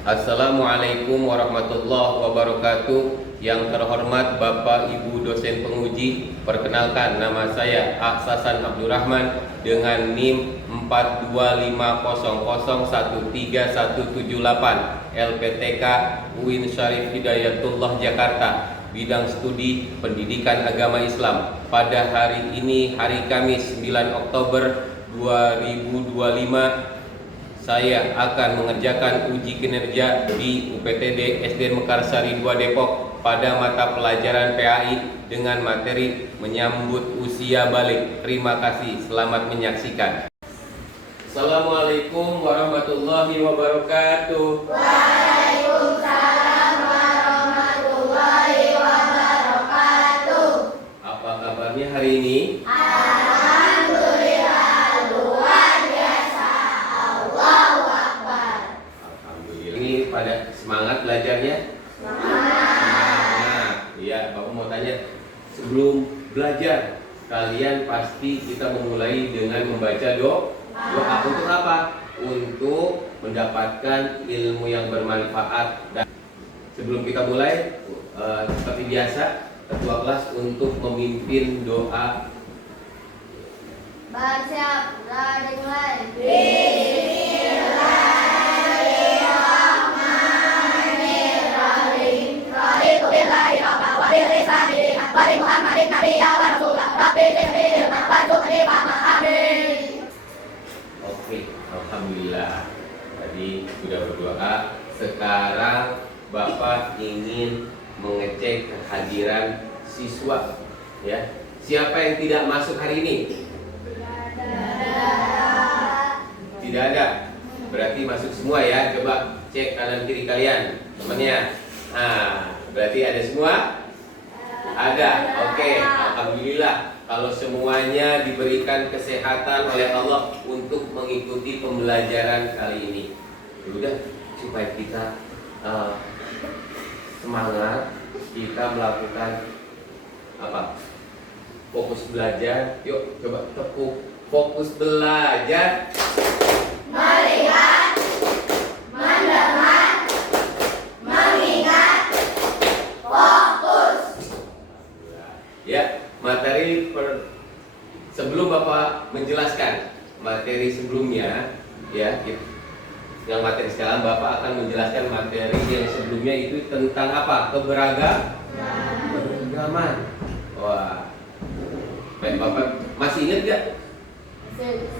Assalamualaikum warahmatullahi wabarakatuh. Yang terhormat Bapak Ibu dosen penguji, perkenalkan nama saya Aksasan Abdurrahman dengan NIM 42500131178 LPTK UIN Syarif Hidayatullah Jakarta, bidang studi Pendidikan Agama Islam. Pada hari ini, hari Kamis 9 Oktober 2025, saya akan mengerjakan uji kinerja di UPTD SD Mekarsari 2 Depok pada mata pelajaran PAI dengan materi menyambut usia balik. Terima kasih, selamat menyaksikan. Assalamualaikum warahmatullahi wabarakatuh. Waalaikumsalam warahmatullahi wabarakatuh. Apa kabarnya hari ini? Alhamdulillah, luar biasa. Allahu Akbar. Alhamdulillah. Ini pada semangat belajarnya? Semangat. Iya, Bapak mau tanya, sebelum belajar kalian pasti kita memulai dengan membaca doa untuk apa? Untuk mendapatkan ilmu yang bermanfaat. Dan sebelum kita mulai, seperti biasa, ketua kelas untuk memimpin doa. Bersiap, sudah dimulai. Oke, alhamdulillah. Tadi sudah berdoa. Sekarang Bapak ingin mengecek kehadiran siswa. Ya, siapa yang tidak masuk hari ini? Tidak ada. Berarti masuk semua ya. Coba cek kanan kiri kalian, temannya. Nah, berarti ada semua? Ada. Oke, alhamdulillah. Kalau semuanya diberikan kesehatan oleh Allah untuk mengikuti pembelajaran kali ini. Udah, supaya kita semangat, kita melakukan apa? Fokus belajar. Yuk, coba tepuk. Fokus belajar. Melihat, mendengar, mengingat, fokus. Ya, materi sebelum Bapak menjelaskan materi sebelumnya, ya, yang materi sekarang Bapak akan menjelaskan materi yang sebelumnya itu tentang apa? Keberagaman. Wah, baik, Bapak masih ingat gak?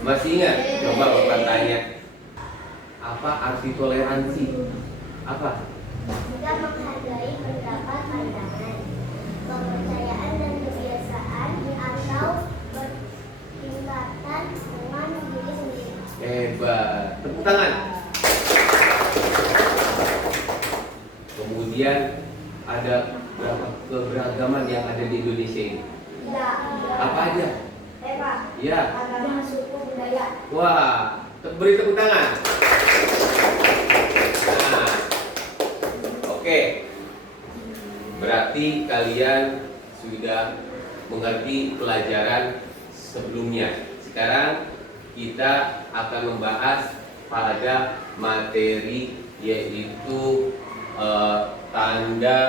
Masih ingat? Coba Bapak tanya, apa arti toleransi? Apa? Kita menghargai pendapat, pandangan, kepercayaan dan kebiasaan atau bertingkatan dengan diri sendiri. Hebat, tepuk tangan. Kemudian ada berapa keberagaman yang ada di Indonesia ini? Apa aja? Ya. Agama, suku, budaya. Wah, beri tepuk tangan. Nah, oke. Berarti kalian sudah mengerti pelajaran sebelumnya. Sekarang kita akan membahas pada materi yaitu tanda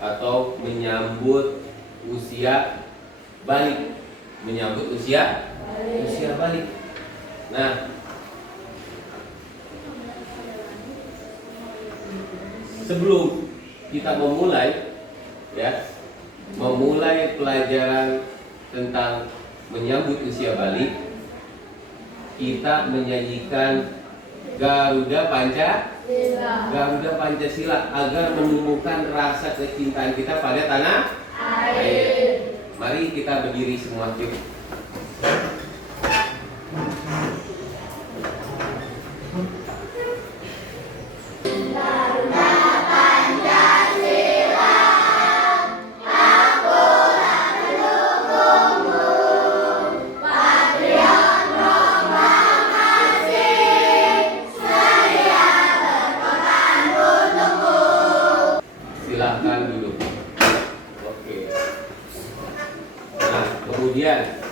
atau menyambut usia balik. Menyambut usia balik. Nah, sebelum kita memulai pelajaran tentang menyambut usia balik, kita menyanyikan Garuda Pancasila agar menumbuhkan rasa kecintaan kita pada tanah air. Mari kita berdiri semua. Silahkan duduk. Oke. Nah, kemudian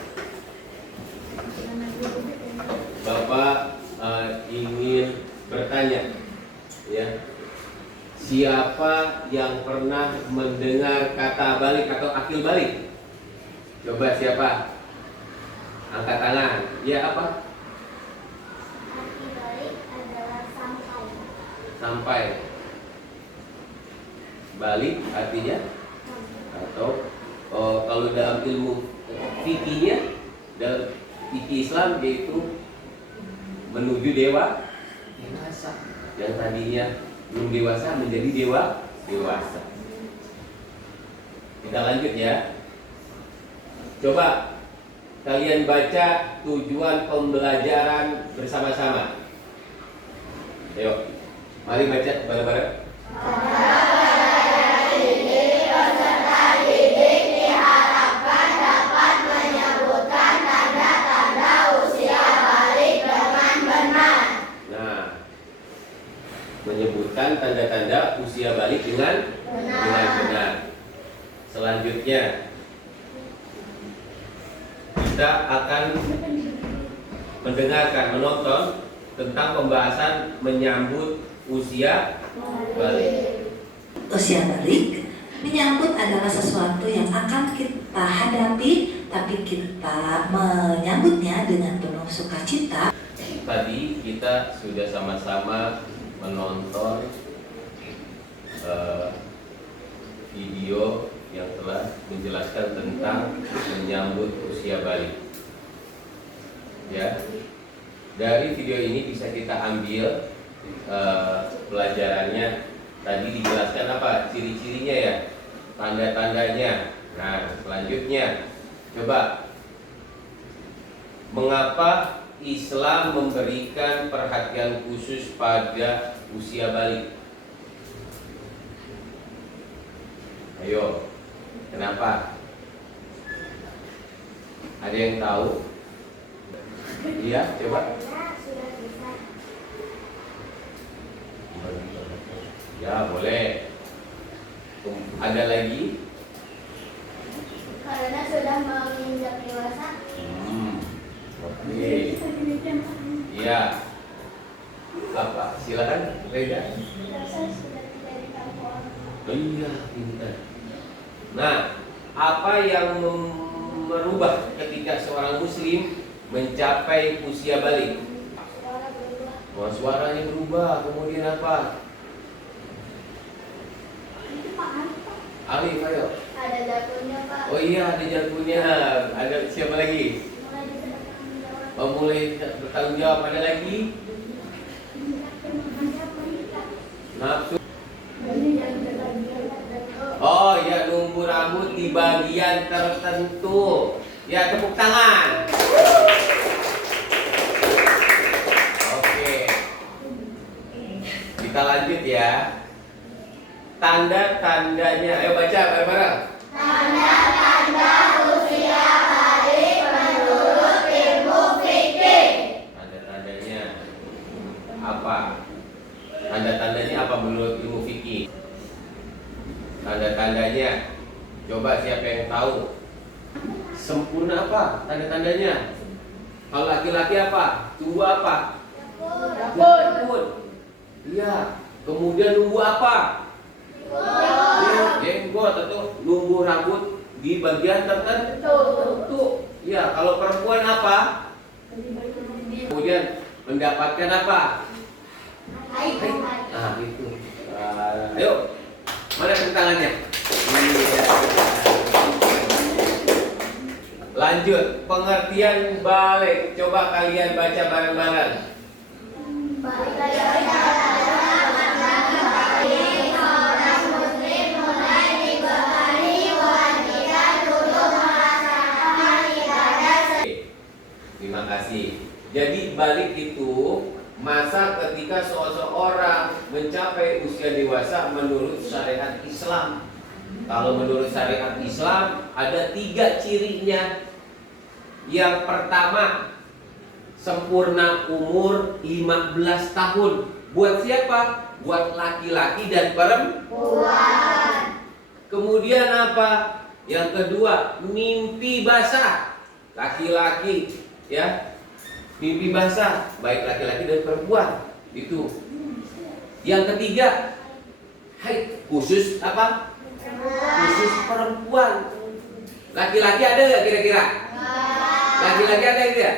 Bapak ingin bertanya, Ya. Siapa yang pernah mendengar kata balik atau akil balik? Coba siapa? Angkat tangan. Ya, apa? Arti balik adalah sampai. Sampai. Balik artinya atau kalau dalam ilmu fikihnya, dalam fikih Islam yaitu menuju dewasa. Yang tadinya belum dewasa menjadi dewasa. Kita lanjut ya. Coba kalian baca tujuan pembelajaran bersama-sama. Ayo, mari baca bareng-bareng. Menyebutkan tanda-tanda usia balik dengan benar. Selanjutnya kita akan menonton tentang pembahasan menyambut usia balik. Usia balik menyambut adalah sesuatu yang akan kita hadapi, tapi kita menyambutnya dengan penuh sukacita. Tadi kita sudah sama-sama menonton video yang telah menjelaskan tentang menyambut usia balik. Ya, dari video ini bisa kita ambil pelajarannya. Tadi dijelaskan apa ciri-cirinya ya, tanda-tandanya. Nah, selanjutnya coba, mengapa Islam memberikan perhatian khusus pada usia balik? Ayo, kenapa? Ada yang tahu? Iya, coba. Karena sudah bisa. Ya, boleh. Ada lagi? Karena sudah menginjak dewasa. Oke. Iya. Apa? Silakan, Reza. Rasa sudah tidak diganggu orang. Oh iya, pintar. Nah, apa yang merubah ketika seorang muslim mencapai usia balik? Suara berubah. Oh, suaranya berubah, kemudian apa? Itu Pak Arif, Pak. Alif, ayo. Ada jagonya, Pak. Oh iya, ada jagonya. Ada siapa lagi? Mulai bisa bertanggung jawab. Oh, mulai bertanggung jawab. Ada lagi? Nafsu. Oh ya, nunggu rambut di bagian tertentu. Ya, tepuk tangan. Oke. Kita lanjut ya. Tanda-tandanya. Ayo baca bareng-bareng. Tanda-tanda usia balik menurut ilmu fikih. Tanda-tandanya apa? Tanda-tandanya apa menurut ilmu fikih? Tanda-tandanya, coba siapa yang tahu? Sempurna apa tanda-tandanya? Kalau laki-laki apa? Tua apa? Janggut. Iya. Kemudian nunggu apa? Ya, jenggot atau nunggu rambut di bagian tertentu. Ya, kalau perempuan apa? Kemudian mendapatkan apa? Nah, itu. Ayo. Mana tepuk tangannya? Lanjut, pengertian balik. Coba kalian baca bareng-bareng. Terima kasih. Jadi balik itu masa ketika seseorang mencapai usia dewasa menurut syariat Islam. Kalau menurut syariat Islam ada 3 cirinya. Yang pertama, sempurna umur 15 tahun. Buat siapa? Buat laki-laki dan perempuan. Kemudian apa? Yang kedua, mimpi basah. Laki-laki ya, mimpi basah, baik laki-laki dan perempuan. Itu Yang ketiga, haid khusus apa? Khusus perempuan. Laki-laki ada nggak kira-kira? Laki-laki ada nggak?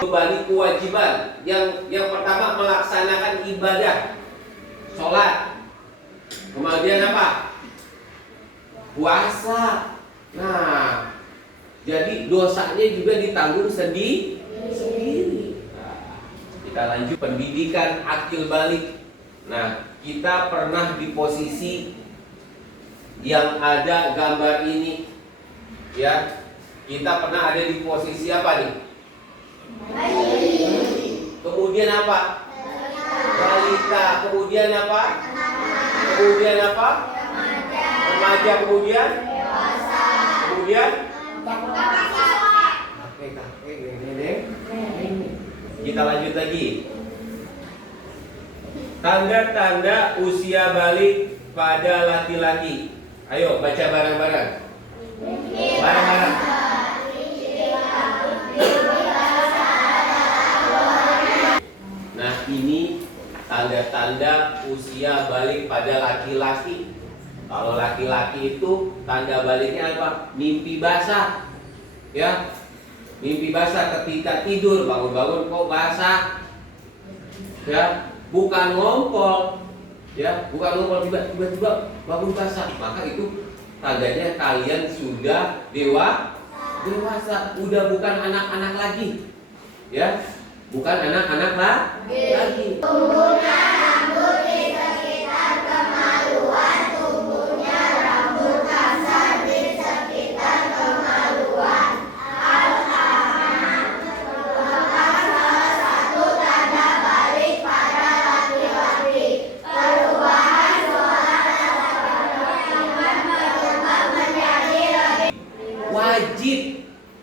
Kembali kewajiban. Yang pertama melaksanakan ibadah, sholat. Kemudian apa? Puasa. Nah, jadi dosanya juga ditanggung sendiri. Nah, kita lanjut pendidikan akil balik. Nah, kita pernah di posisi yang ada gambar ini, ya. Kita pernah ada di posisi apa nih? Kemudian apa? Balita. Kemudian apa? Kemudian apa? Remaja. Kemudian? Kemudian? Kakek, nenek. Kita lanjut lagi. Tanda-tanda usia balik pada laki-laki. Ayo baca bareng-bareng. Bareng-bareng. Nah, ini tanda-tanda usia balik pada laki-laki. Kalau laki-laki itu tanda baliknya apa? Mimpi basah. Ya. Mimpi basah ketika tidur, bangun-bangun kok basah. Ya, bukan ngompol. Ya, bukan ngompol tiba-tiba bangun basah. Maka itu tandanya kalian sudah dewasa, udah bukan anak-anak lagi. Ya. Bukan anak-anak lagi. Tumbuhnya rambut di sekitar kemaluan, tumbuhnya rambut kasar di sekitar kemaluan. Al-Amanah merupakan salah satu tanda balik pada laki-laki. Perubahan suara laki-laki berubah menjadi lebih Wajib.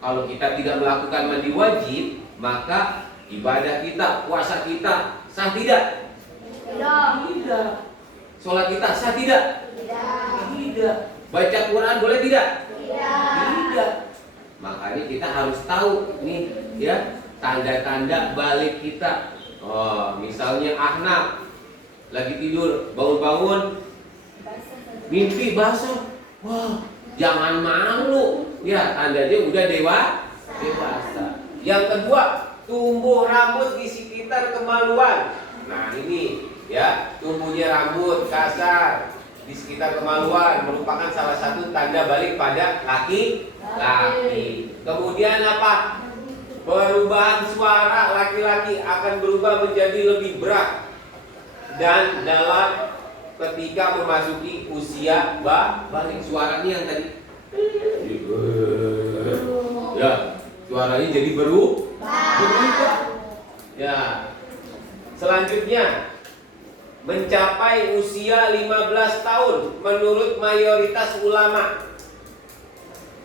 Kalau kita tidak melakukan mandi wajib, maka ibadah kita, puasa kita sah tidak? Tidak. Sholat kita sah tidak? Tidak. Baca Quran boleh tidak? Tidak. Makanya kita harus tahu nih, ya, tanda-tanda balik kita. Oh, misalnya Ahnaf lagi tidur, bangun-bangun mimpi basah. Wah, jangan malu. Ya, tandanya udah dewasa. Yang kedua, tumbuh rambut di sekitar kemaluan. Nah, ini ya, tumbuhnya rambut kasar di sekitar kemaluan merupakan salah satu tanda balik pada laki-laki. Kemudian apa? Perubahan suara laki-laki akan berubah menjadi lebih berat dan dalam ketika memasuki usia balik. Suaranya yang tadi ya, suaranya jadi berubah. Ya. Selanjutnya, mencapai usia 15 tahun menurut mayoritas ulama.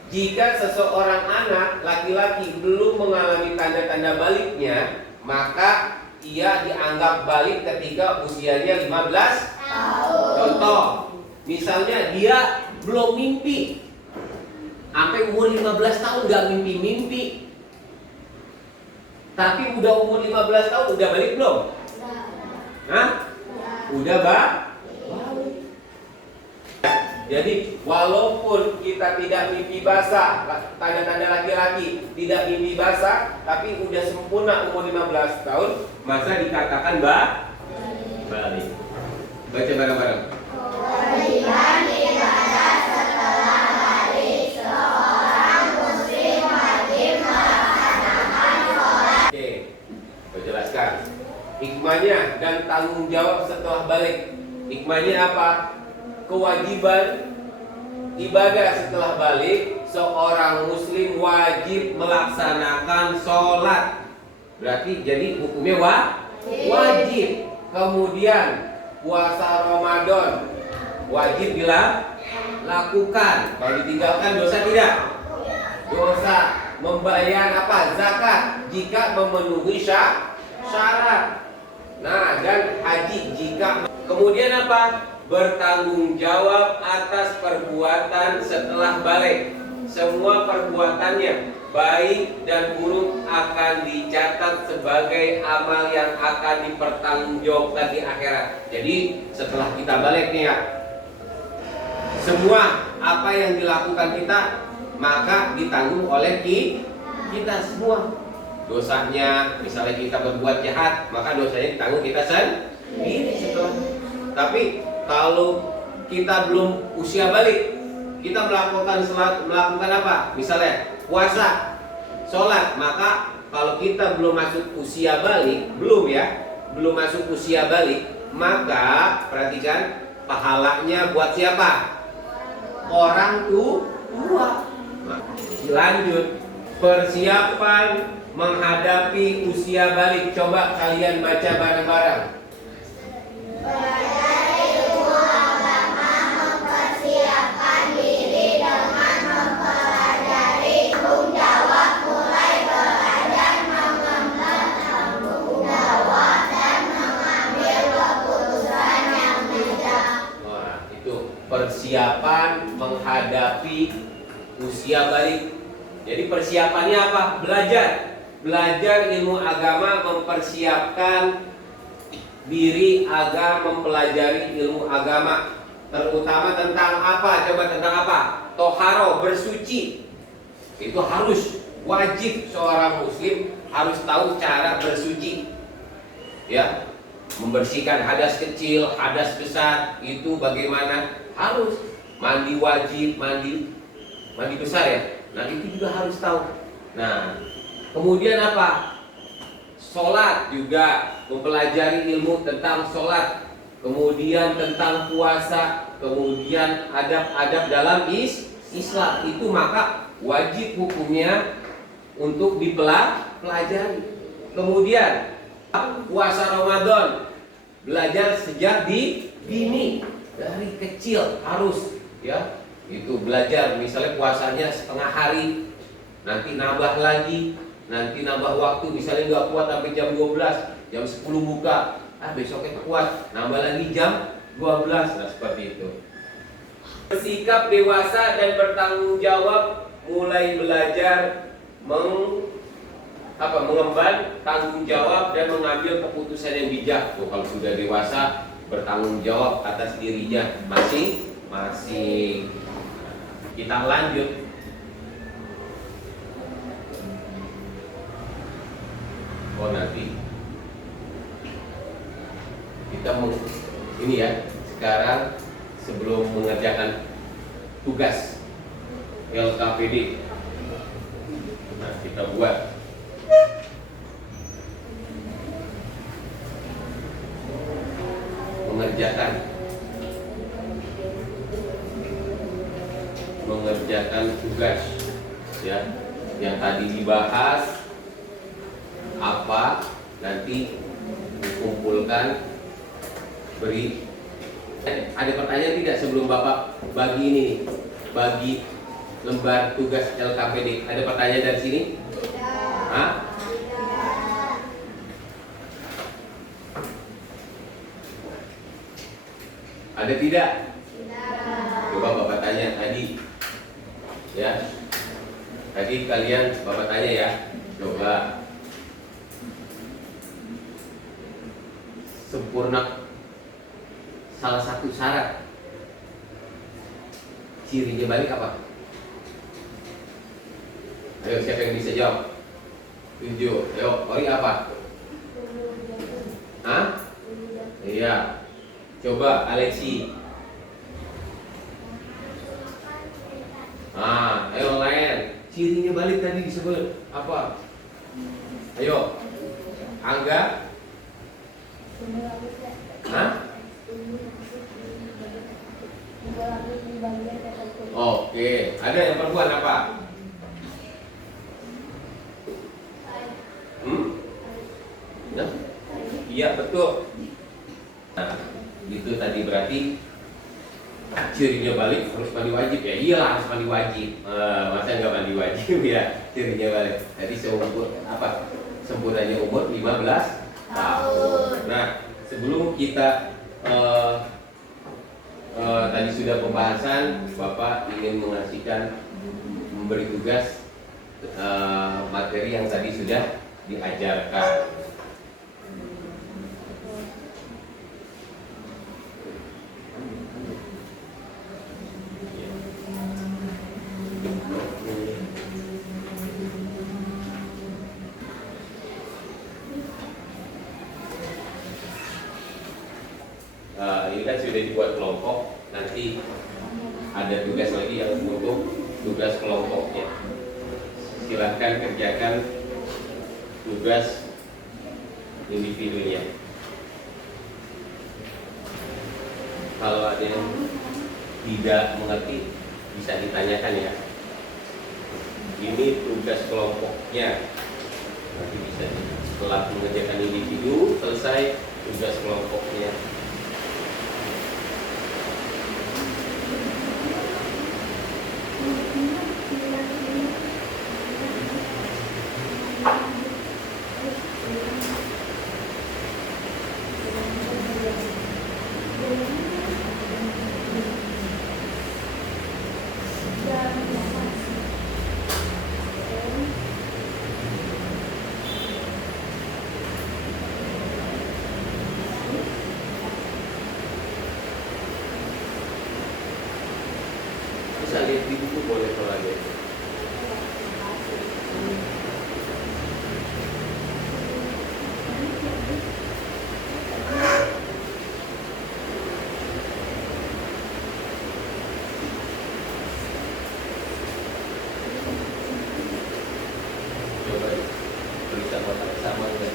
Jika seseorang anak laki-laki belum mengalami tanda-tanda baliknya, maka ia dianggap balik ketika usianya 15 tahun. Contoh, misalnya dia belum mimpi. Sampai umur 15 tahun gak mimpi-mimpi. Tapi udah umur 15 tahun udah balik belum? Hah? Udah balik. Jadi walaupun kita tidak mimpi basah, tanda-tanda laki-laki tidak mimpi basah, tapi udah sempurna umur 15 tahun, maka dikatakan balik. Baca bareng-bareng. kewajiban ibadah setelah balik. Seorang muslim wajib melaksanakan sholat. Oke, saya jelaskan hikmahnya dan tanggung jawab setelah balik. Hikmahnya apa? Kewajiban ibadah setelah balik, seorang muslim wajib melaksanakan sholat. Berarti jadi hukumnya wajib. Kemudian puasa Ramadan wajib dilakukan. Kalau ditinggalkan dosa tidak? Dosa. Membayar apa? Zakat jika memenuhi syarat. Nah, dan haji jika. Kemudian apa? Bertanggung jawab atas perbuatan setelah balik. Semua perbuatannya baik dan buruk akan dicatat sebagai amal yang akan dipertanggungjawabkan di akhirat. Jadi setelah kita balik nih ya, semua apa yang dilakukan kita maka ditanggung oleh kita semua. Dosanya, misalnya kita berbuat jahat, maka dosanya ditanggung kita sendiri setelah. Tapi kalau kita belum usia balik, kita melakukan apa? Misalnya puasa, sholat, maka kalau kita belum masuk usia balik, belum masuk usia balik, maka perhatikan pahalanya buat siapa? Orang tua. Lanjut, persiapan menghadapi usia balik. Coba kalian baca bareng-bareng. Belajar ilmu agama, mempersiapkan diri dengan mempelajari tanggung jawab, mulai belajar mengemban tanggung jawab dan mengambil keputusan yang bijak. Wah, itu persiapan menghadapi usia balik. Jadi persiapannya apa? Belajar ilmu agama, mempersiapkan diri agar mempelajari ilmu agama, terutama tentang apa? Coba tentang apa? Toharo, bersuci. Itu harus wajib, seorang muslim harus tahu cara bersuci. Ya, membersihkan hadas kecil, hadas besar, itu bagaimana? Harus mandi wajib, mandi besar ya. Nah, itu juga harus tahu. Nah, kemudian apa? Sholat juga, mempelajari ilmu tentang sholat, kemudian tentang puasa, kemudian adab-adab dalam Islam. Itu maka wajib hukumnya untuk dipelajari. Kemudian puasa Ramadan, belajar sejak dini, dari kecil harus ya. Itu belajar, misalnya puasanya setengah hari, nanti nambah lagi, nanti nambah waktu, misalnya nggak kuat sampai jam 12, jam 10 buka, besoknya kuat, nambah lagi jam 12, nah seperti itu. Bersikap dewasa dan bertanggung jawab, mulai belajar mengemban tanggung jawab dan mengambil keputusan yang bijak. Tuh, kalau sudah dewasa, bertanggung jawab atas dirinya masing-masing. Kita lanjut. Nanti kita ini ya, sekarang sebelum mengerjakan tugas LKPD, nah kita buat mengerjakan tugas ya, yang tadi dibahas apa, nanti dikumpulkan, beri. Ada pertanyaan tidak sebelum Bapak bagi ini, bagi lembar tugas LKPD? Ada pertanyaan dari sini? Tidak. Hah? Tidak. Ada tidak? Tidak. Coba Bapak tanya tadi ya. Tadi kalian Bapak tanya ya. Coba sempurna salah satu syarat cirinya balik apa? Ayo, siapa yang bisa jawab? Tunjuk. Ayo, Ori apa? Hah? Iya. Coba Alexi. Ayo lain. Cirinya balik tadi disebut apa? Ayo. Angga. Hah? Oke. Ada yang perempuan apa? Ya? Iya betul. Nah, itu tadi berarti cirinya balik harus mandi wajib ya. Iya harus mandi wajib. Masa nggak mandi wajib ya? Cirinya balik. Jadi sempurnanya umur 15 tahun. Nah, sebelum kita tadi sudah pembahasan, Bapak ingin memberi tugas materi yang tadi sudah diajarkan. Ini kan sudah dibuat kelompok, nanti ada tugas lagi yang untuk tugas kelompoknya. Silahkan kerjakan tugas individunya. Kalau ada yang tidak mengerti bisa ditanyakan ya. Ini tugas kelompoknya. Nanti bisa setelah mengerjakan individu selesai tugas kelompoknya. Bisa lihat di buku boleh kalau ada. Coba tulisan sama enggak?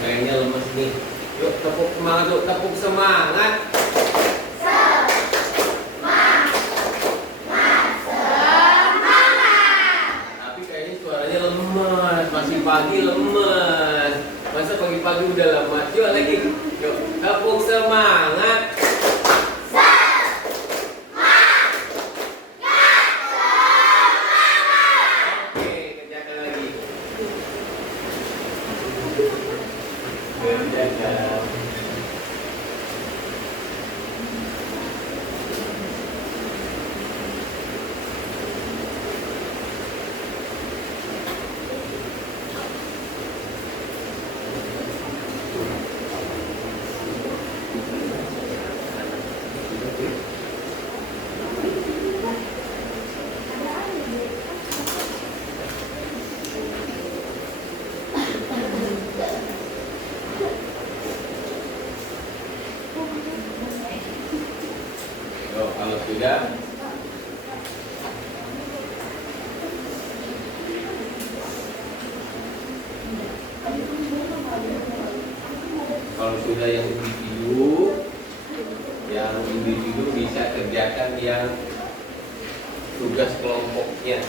Kayaknya lemes nih. Yuk tepuk semangat, yuk tepuk semangat. Tapi kayaknya suaranya lemes, masih pagi lemes. Masa pagi-pagi udah lemes? Yuk lagi, yuk tepuk semangat. Oke, kerjakan lagi. Kerjakan. Kalau sudah, yang individu bisa kerjakan yang tugas kelompoknya.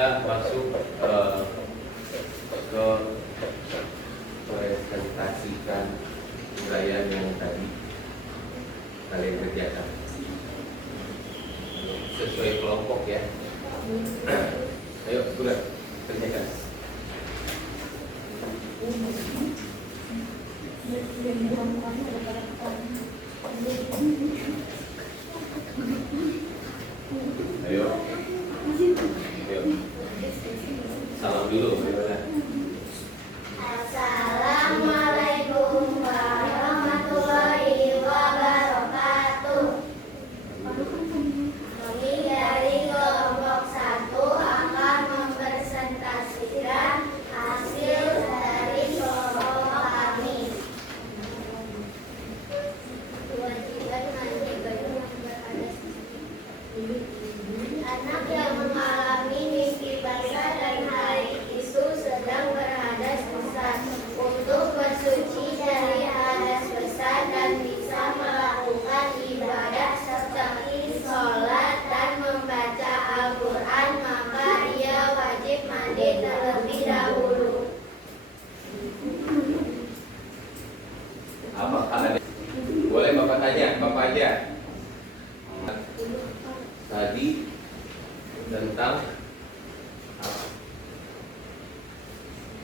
kita masuk ke presentasikan uraian yang tadi kalian kerjakan sesuai kelompok ya. Ayo, sudah kerjakan. Ayo. Ayo. Salam dulu, gimana? Assalamualaikum warahmatullahi wabarakatuh. Kami dari kelompok 1 akan mempresentasikan hasil dari kelompok kami. Kewajiban mandi baju anak yang mengalami mimpi basah dan hari itu sedang berhadas besar untuk bersuci dari hadas besar dan bisa melakukan ibadah seperti sholat dan membaca Al-Quran, maka ia wajib mandi terlebih dahulu. Apakah ada? Boleh Bapak tanya, Bapak aja. Tadi tentang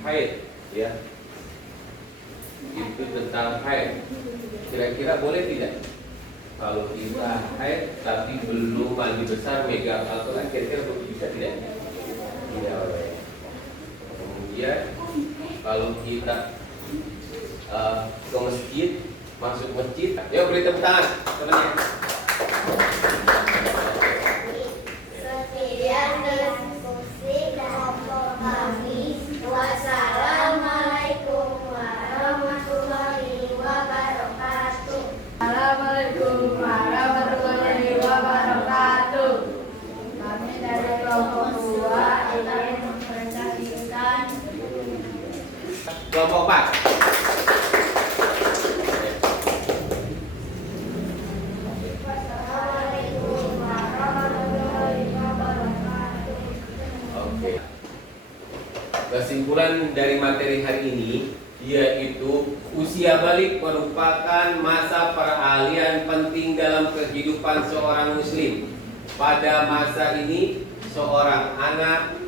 haid, ya. Itu tentang haid. Kira-kira boleh tidak? Kalau kita haid tapi belum mandi besar megang Al-Quran, kira-kira bisa tidak? Tidak boleh. Kemudian kalau kita ke masjid, masuk masjid, yuk beri tepuk tangan temannya. Sekian diskusi kelompok kami. Wassalamualaikum warahmatullahi wabarakatuh. Assalamualaikum warahmatullahi wabarakatuh. Kami dari kelompok 2 ingin mempresentasikan Kelompok 4. Wassalamualaikum warahmatullahi wabarakatuh. Oke. Kesimpulan dari materi hari ini yaitu usia balik merupakan masa peralihan penting dalam kehidupan seorang muslim. Pada masa ini, seorang anak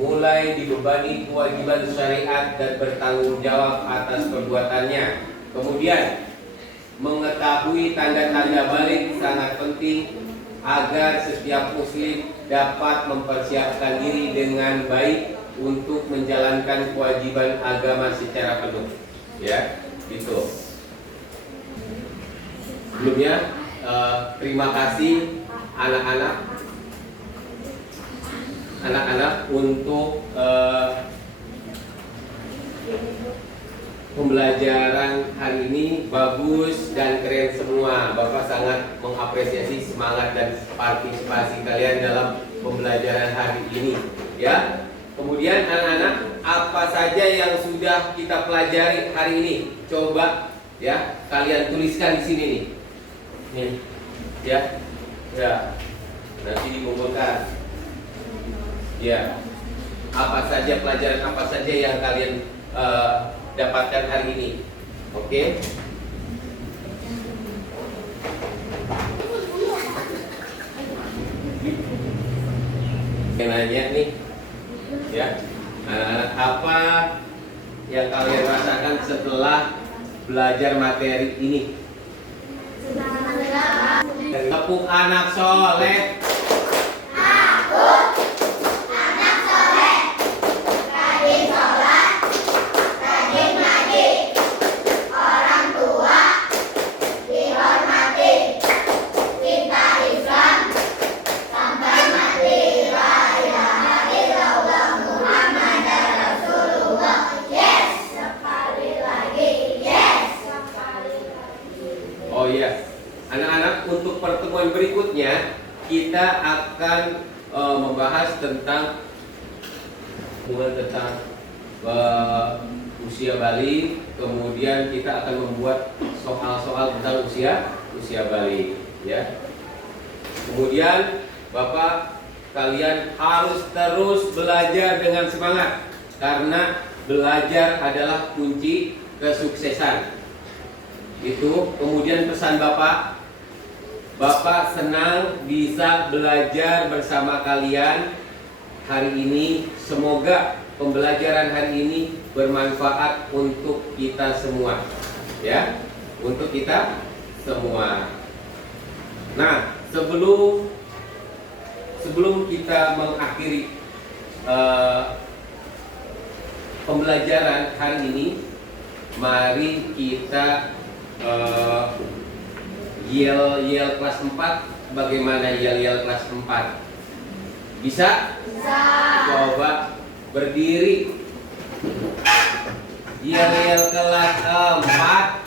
mulai dibebani kewajiban syariat dan bertanggung jawab atas perbuatannya. Kemudian, mengetahui tanda-tanda balik sangat penting agar setiap muslim dapat mempersiapkan diri dengan baik untuk menjalankan kewajiban agama secara penuh. Ya, itu. Sebelumnya, terima kasih anak-anak untuk pembelajaran hari ini bagus dan keren semua. Bapak sangat mengapresiasi semangat dan partisipasi kalian dalam pembelajaran hari ini. Ya. Kemudian anak-anak, apa saja yang sudah kita pelajari hari ini? Coba ya, kalian tuliskan di sini nih. Nih. Ya. Ya. Nanti dikumpulkan. Ya. Apa saja pelajaran apa saja yang kalian dapatkan hari ini? Oke. Yang nanya nih, ya, apa yang kalian rasakan setelah belajar materi ini? Tepuk anak soleh. Rajin sholat, rajin ngaji, orang tua dihormati, cinta Islam sampai mati. La ilaha illallah Muhammadar Rasulullah. Yes, sekali lagi. Yes, sekali lagi. Oh iya, anak-anak, untuk pertemuan berikutnya kita akan membahas tentang usia balik. Kemudian kita akan membuat soal-soal tentang usia balik, ya. Kemudian Bapak kalian harus terus belajar dengan semangat, karena belajar adalah kunci kesuksesan. Itu kemudian pesan Bapak. Bapak senang bisa belajar bersama kalian hari ini. Semoga pembelajaran hari ini bermanfaat untuk kita semua, ya, untuk kita semua. Nah, sebelum kita mengakhiri pembelajaran hari ini, mari kita yel kelas 4. Bagaimana yel kelas 4? Bisa? Bisa. Coba berdiri. Yel kelas 4.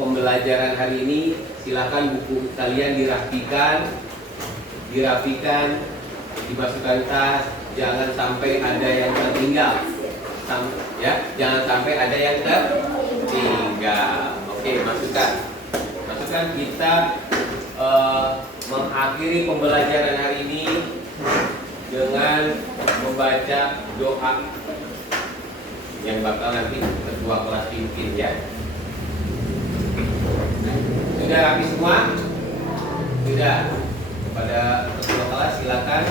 Pembelajaran hari ini, silakan buku kalian dirapikan, dimasukkan tas, jangan sampai ada yang tertinggal, ya, jangan sampai ada yang tertinggal. Oke, masukkan. Kita mengakhiri pembelajaran hari ini dengan membaca doa yang bakal nanti ketua kelas pimpin, ya. Sudah rapi semua? Sudah. Kepada ketua kelas silakan